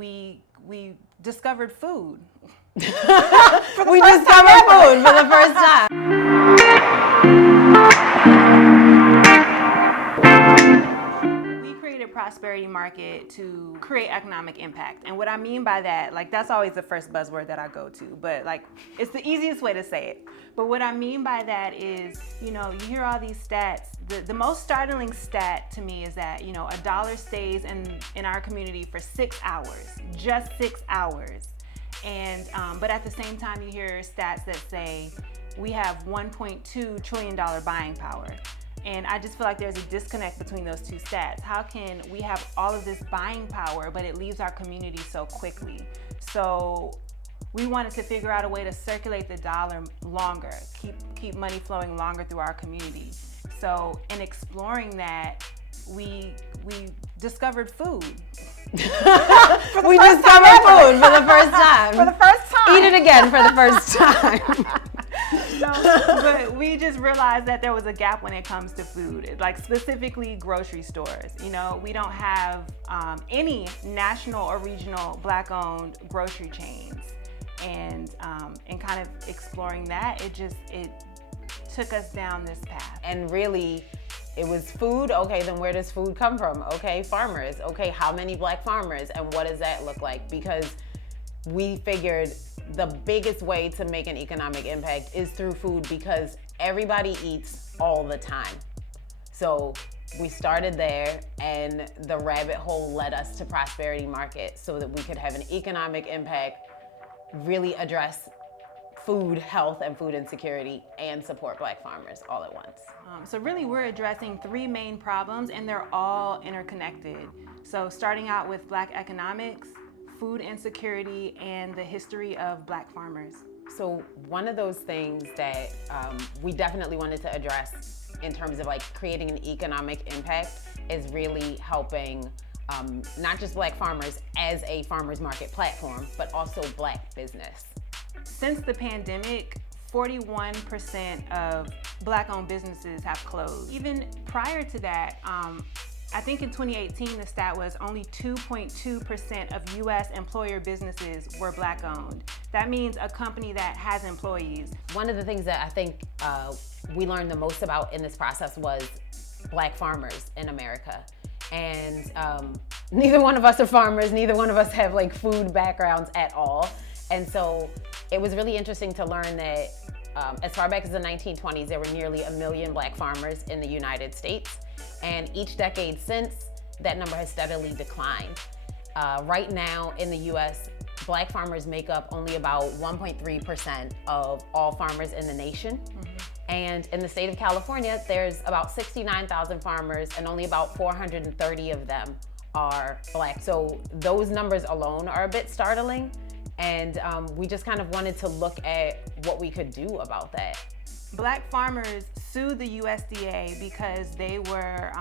we discovered food. We discovered food for the first time. We created Prosperity Market to create economic impact. And what I mean by that, like, that's always the first buzzword that I go to, but like, it's the easiest way to say it. But what I mean by that is, you know, you hear all these stats. The most startling stat to me is that, you know, $1 stays in our community for 6 hours, just 6 hours. And, but at the same time, you hear stats that say we have $1.2 trillion buying power. And I just feel like there's a disconnect between those two stats. How can we have all of this buying power, but it leaves our community so quickly? So we wanted to figure out a way to circulate the dollar longer, keep money flowing longer through our community. So in exploring that, we discovered food. We discovered food for the first time. For the first time. Eat it again for the first time. No, but we just realized that there was a gap when it comes to food, like specifically grocery stores. You know, we don't have any national or regional Black-owned grocery chains, and kind of exploring that, it took us down this path. And really, it was food. Okay, then where does food come from? Okay, farmers. Okay, how many Black farmers, and what does that look like? Because we figured the biggest way to make an economic impact is through food, because everybody eats all the time. So we started there, and the rabbit hole led us to Prosperity Market so that we could have an economic impact, really address food, health, and food insecurity, and support Black farmers all at once. So really, we're addressing 3 main problems, and they're all interconnected. So starting out with Black economics, food insecurity, and the history of Black farmers. So one of those things that we definitely wanted to address in terms of like creating an economic impact is really helping not just Black farmers as a farmers market platform, but also Black business. Since the pandemic, 41% of Black-owned businesses have closed. Even prior to that, I think in 2018, the stat was only 2.2% of US employer businesses were Black-owned. That means a company that has employees. One of the things that I think we learned the most about in this process was Black farmers in America. And neither one of us are farmers, neither one of us have like food backgrounds at all. And so it was really interesting to learn that as far back as the 1920s, there were nearly 1 million Black farmers in the United States. And each decade since, that number has steadily declined. Right now in the US, Black farmers make up only about 1.3% of all farmers in the nation. Mm-hmm. And in the state of California, there's about 69,000 farmers, and only about 430 of them are Black. So those numbers alone are a bit startling. And we just kind of wanted to look at what we could do about that. Black farmers sued the USDA because they were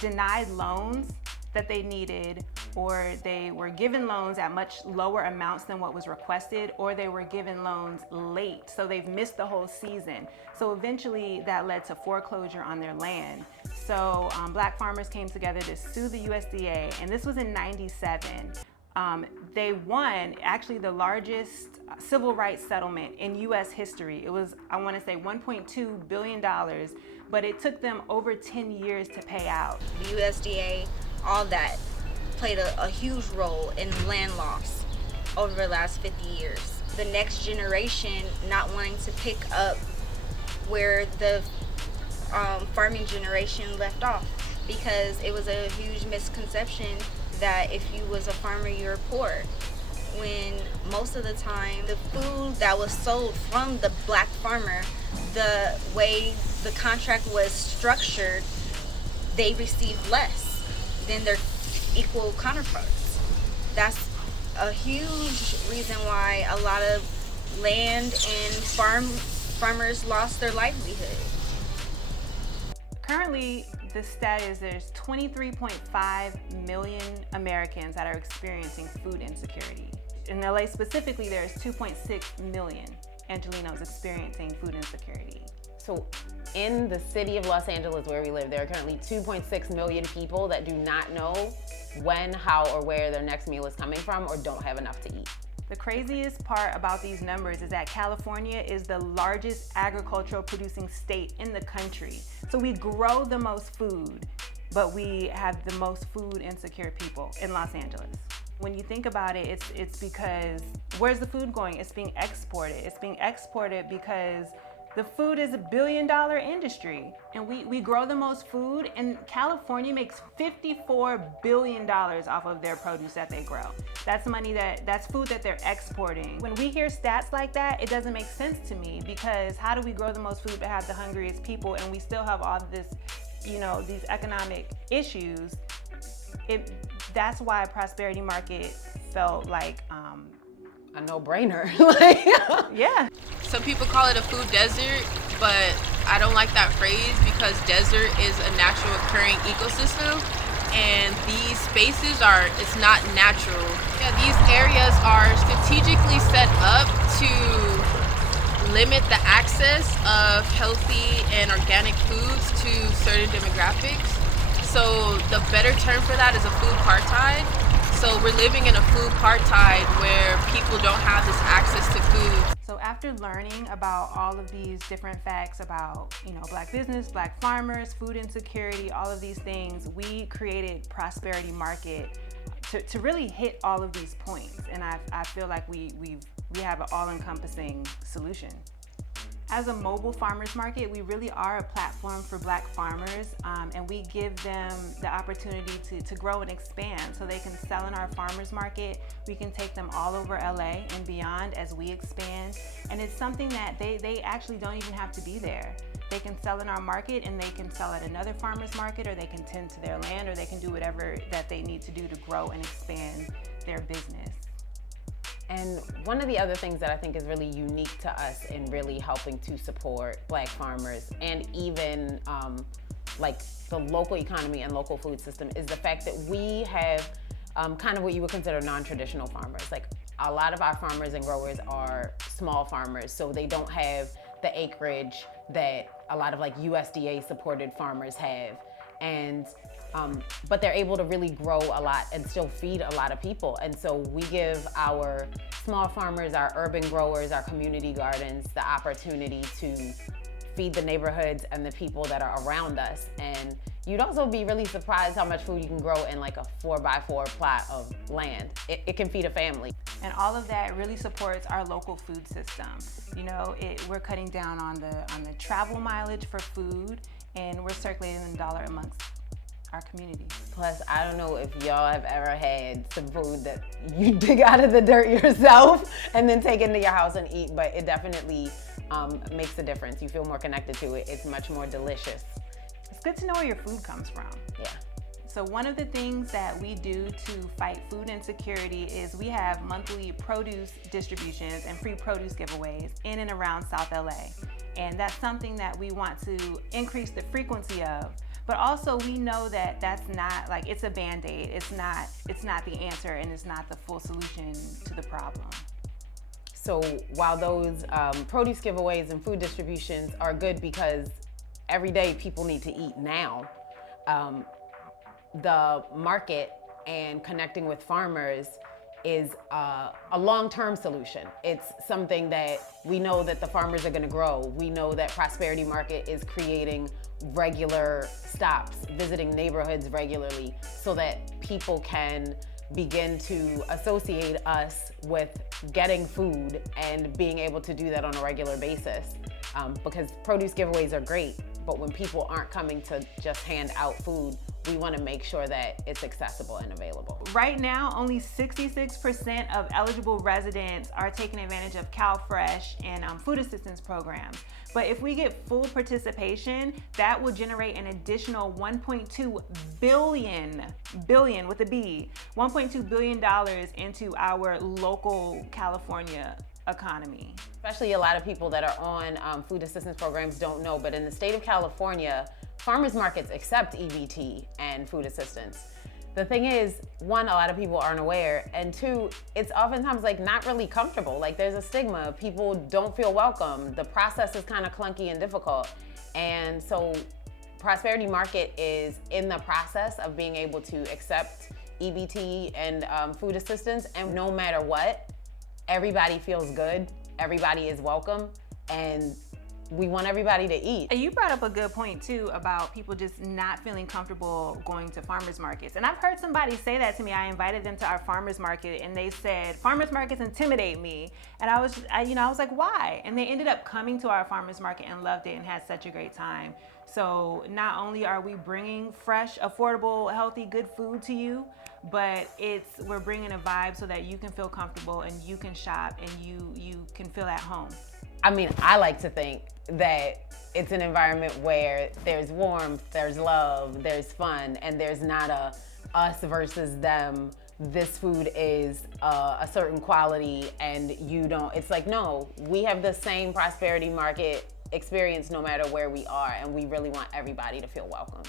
denied loans that they needed, or they were given loans at much lower amounts than what was requested, or they were given loans late, so they've missed the whole season. So eventually that led to foreclosure on their land. So Black farmers came together to sue the USDA, and this was in '97. They won actually the largest civil rights settlement in US history. It was, I want to say, $1.2 billion, but it took them over 10 years to pay out. The USDA, all that, played a huge role in land loss over the last 50 years. The next generation not wanting to pick up where the farming generation left off, because it was a huge misconception that if you was a farmer, you were poor, when most of the time the food that was sold from the Black farmer, the way the contract was structured, they received less than their equal counterparts. That's a huge reason why a lot of land and farmers lost their livelihood. Currently, the stat is there's 23.5 million Americans that are experiencing food insecurity. In LA specifically, there's 2.6 million Angelenos experiencing food insecurity. So in the city of Los Angeles where we live, there are currently 2.6 million people that do not know when, how, or where their next meal is coming from or don't have enough to eat. The craziest part about these numbers is that California is the largest agricultural producing state in the country. So we grow the most food, but we have the most food insecure people in Los Angeles. When you think about it, it's because where's the food going? It's being exported. It's being exported because the food is $1 billion industry, and we grow the most food, and California makes $54 billion off of their produce that they grow. That's money that's food that they're exporting. When we hear stats like that, it doesn't make sense to me, because how do we grow the most food but have the hungriest people, and we still have all this, these economic issues? That's why prosperity market felt like a no-brainer. Yeah. Some people call it a food desert, but I don't like that phrase, because desert is a natural occurring ecosystem, and these spaces it's not natural. Yeah, these areas are strategically set up to limit the access of healthy and organic foods to certain demographics. So the better term for that is a food apartheid. So we're living in a food apartheid where people don't have this access to food. So after learning about all of these different facts about, Black business, Black farmers, food insecurity, all of these things, we created Prosperity Market to really hit all of these points. And I feel like we have an all-encompassing solution. As a mobile farmers market, we really are a platform for Black farmers, and we give them the opportunity to grow and expand so they can sell in our farmers market. We can take them all over LA and beyond as we expand. And it's something that they actually don't even have to be there. They can sell in our market, and they can sell at another farmers market, or they can tend to their land, or they can do whatever that they need to do to grow and expand their business. And one of the other things that I think is really unique to us in really helping to support Black farmers and even like the local economy and local food system is the fact that we have kind of what you would consider non-traditional farmers. Like, a lot of our farmers and growers are small farmers, so they don't have the acreage that a lot of like USDA supported farmers have. And but they're able to really grow a lot and still feed a lot of people. And so we give our small farmers, our urban growers, our community gardens the opportunity to feed the neighborhoods and the people that are around us. And you'd also be really surprised how much food you can grow in like a 4x4 plot of land. It can feed a family. And all of that really supports our local food system. We're cutting down on the travel mileage for food, and we're circulating the dollar amongst our community. Plus, I don't know if y'all have ever had some food that you dig out of the dirt yourself and then take into your house and eat, but it definitely makes a difference. You feel more connected to it. It's much more delicious. It's good to know where your food comes from. Yeah. So one of the things that we do to fight food insecurity is we have monthly produce distributions and free produce giveaways in and around South LA. And that's something that we want to increase the frequency of. But also we know that that's not like, it's a Band-Aid. It's not the answer, and it's not the full solution to the problem. So while those produce giveaways and food distributions are good because every day people need to eat now, the market and connecting with farmers is a long-term solution. It's something that we know that the farmers are gonna grow. We know that Prosperity Market is creating regular stops, visiting neighborhoods regularly, so that people can begin to associate us with getting food and being able to do that on a regular basis. Because produce giveaways are great, but when people aren't coming to just hand out food, we want to make sure that it's accessible and available. Right now, only 66% of eligible residents are taking advantage of CalFresh and food assistance programs. But if we get full participation, that will generate an additional $1.2 billion with a B, $1.2 billion into our local California economy. Especially a lot of people that are on food assistance programs don't know, but in the state of California, farmers markets accept EBT and food assistance. The thing is, one, a lot of people aren't aware, and two, it's oftentimes like not really comfortable. Like there's a stigma, people don't feel welcome. The process is kind of clunky and difficult. And so Prosperity Market is in the process of being able to accept EBT and food assistance, and no matter what, everybody feels good, everybody is welcome, and we want everybody to eat. And you brought up a good point too about people just not feeling comfortable going to farmers markets. And I've heard somebody say that to me. I invited them to our farmers market and they said, farmers markets intimidate me. And I was like, why? And they ended up coming to our farmers market and loved it and had such a great time. So not only are we bringing fresh, affordable, healthy, good food to you, but we're bringing a vibe so that you can feel comfortable and you can shop and you can feel at home. I mean, I like to think that it's an environment where there's warmth, there's love, there's fun, and there's not a us versus them. This food is a certain quality and you don't. It's like, no, we have the same Prosperity Market experience no matter where we are, and we really want everybody to feel welcome.